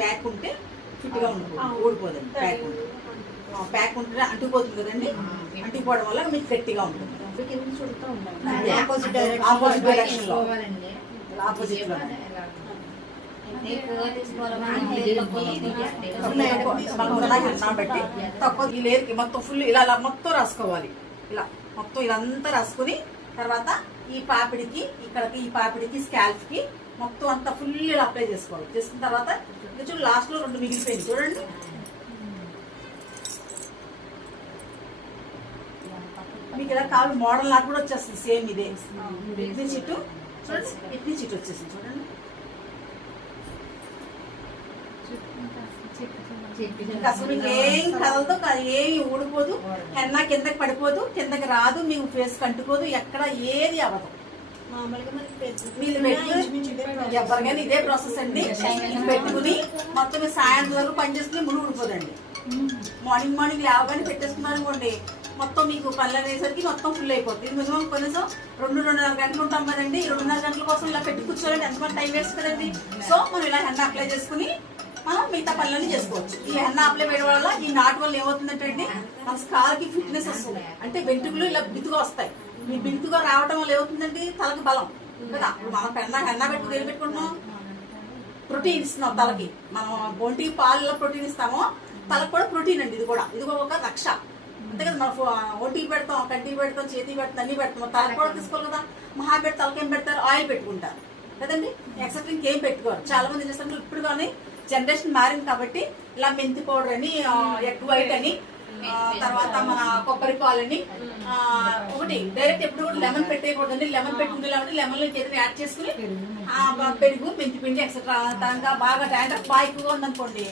Pack ఉంటే ఫిట్గా ఉంటుంది, ఊడిపోదండి. ప్యాక్ ఉంటే అంటుకుపోతుంది కదండి, అంటుకుపోవడం వల్ల మీకు గట్టిగా ఉంటుంది. ఆపోజిట్ డైరెక్షన్ లో ఆపోజిట్ లో బట్టి తక్కువ ఈ లేయర్కి మొత్తం ఫుల్ ఇలా మొత్తం రాసుకోవాలి. ఇలా మొత్తం ఇదంతా రాసుకుని తర్వాత ఈ పాపిడికి ఇక్కడికి ఈ పాపిడికి స్కాల్ప్ కి మొత్తం అంతా ఫుల్ ఇలా అప్లై చేసుకోవాలి. చేసుకున్న తర్వాత చూడండి లాస్ట్ లో 2 మిగిలిపోయింది చూడండి. మీకు ఇలా కావాలి మోడల్ నాకు కూడా వచ్చేస్తుంది సేమ్ ఇదే. ఇడ్లీ చిట్టు చూడండి, ఇడ్లీ చిట్టు వచ్చేసింది చూడండి. అసలు మీకు ఏం కదలదు, ఏమి ఊడిపోదు, హెన్నా కిందకి పడిపోదు, కిందకి రాదు, మీకు ఫేస్ కంటుకోదు, ఎక్కడ ఏది అవ్వదు. ఎవరికైనా ఇదే ప్రాసెస్ అండి. పెట్టుకుని మొత్తం సాయంత్రం వరకు పని చేసుకుని ముళ్ళు ఊడిపోదండి. మార్నింగ్ లేవగానే పెట్టేసుకున్నారు అనుకోండి, మొత్తం మీకు పనులు అనేసరికి మొత్తం ఫుల్ అయిపోతుంది. ఇది మినిమం కనీసం 2-2.5 గంటలు ఉంటాం కదండి. 2.5 గంటల కోసం ఇలా పెట్టి కూర్చోవాలంటే ఎంతమంది టైం వేస్ట్ కదండి. సో మనం ఇలా హెన్నా అప్లై చేసుకుని మనం మిగతా పనులన్నీ చేసుకోవచ్చు. ఈ హెన్నా అప్లై వేయడం వల్ల ఈ నాటు వల్ల ఏమవుతుందంటే అండి మన స్కాల్ కి ఫిట్నెస్ వస్తుంది. అంటే వెంట్రుకలు ఇలా బితుగా వస్తాయి. ఈ బితుగా రావడం వల్ల ఏమవుతుందండి తలకి బలం కదా. మనం హెన్నా పెట్టుకుని ఏం పెట్టుకుంటున్నాం, ప్రోటీన్ ఇస్తున్నాం తలకి. మనం ఒంటి పాలలో ప్రోటీన్ ఇస్తామో తలకు కూడా ప్రోటీన్ అండి. ఇది కూడా ఒక రక్ష అంతే కదా. మనం ఒంటికి పెడతాం, కంటికి పెడతాం, చేతికి పెడతాం, అన్ని పెడతాం. తలకు కూడా తీసుకోవాలి కదా. మహా పెట్టి తలకి ఏం పెడతారు, ఆయిల్ పెట్టుకుంటారు కదండి. ఎక్సెప్ట్ ఇంకేం పెట్టుకోరు. చాలా మంది ఏం చేస్తారు ఇప్పుడు కానీ జనరేషన్ మారింది కాబట్టి ఇలా మెంతి పౌడర్ అని, ఎగ్ వైట్ అని, తర్వాత మన కొబ్బరి పాలని, ఒకటి డైరెక్ట్ ఎప్పుడు కూడా లెమన్ పెట్టేయకూడదండి. లెమన్ పెట్టుకుంటే లెమన్ ఏదైనా యాడ్ చేసుకుని పెరుగు, మెంతి పిండి ఎక్సెట్రా దాంట్లో బాగా డాండ్రఫ్ బాగా ఎక్కువగా ఉందనుకోండి,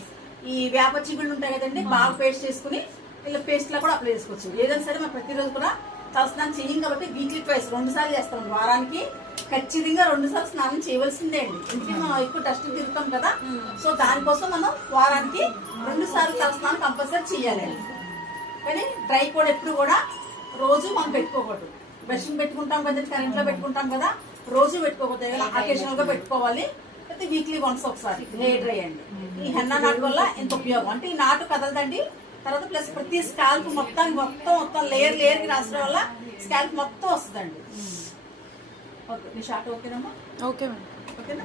ఈ వేప చిగుళ్ళు ఉంటాయి కదండి, బాగా పేస్ట్ చేసుకుని ఇలా పేస్ట్ లా కూడా అప్లై చేసుకోవచ్చు. ఏదైనా సరే మనం ప్రతిరోజు కూడా తలస్నానం చేయం కాబట్టి వీక్లీ ట్వైస్ 2 సార్లు చేస్తాం. వారానికి ఖచ్చితంగా 2 సార్లు స్నానం చేయవలసిందే అండి. ఎందుకంటే మనం ఎక్కువ డస్ట్ తిరుగుతాం కదా. సో దానికోసం మనం వారానికి 2 సార్లు తలస్నానం కంపల్సరీ చేయాలండి. కానీ డ్రై కూడా ఎప్పుడు కూడా రోజు మనం పెట్టుకోకూడదు. బ్రషింగ్ పెట్టుకుంటాం కదా, కరెంట్ లో పెట్టుకుంటాం కదా, రోజు పెట్టుకోకూడదు. అకేషనల్ గా పెట్టుకోవాలి. అయితే వీక్లీ వన్స్ ఒకసారి హెయిర్ డ్రై అండి. ఈ హెన్నా నాటు వల్ల ఎంత ఉపయోగం అంటే ఈ నాటు కదలదండి. తర్వాత ప్లస్ ప్రతి స్కాల్ప్ మొత్తం లేయర్ కి రాసడం వల్ల స్కాల్ప్ మొత్తం వస్తుందండి. ఓకే, మీ షార్ట్ ఓకేనమ్మా? Okay madam. ఓకేనా?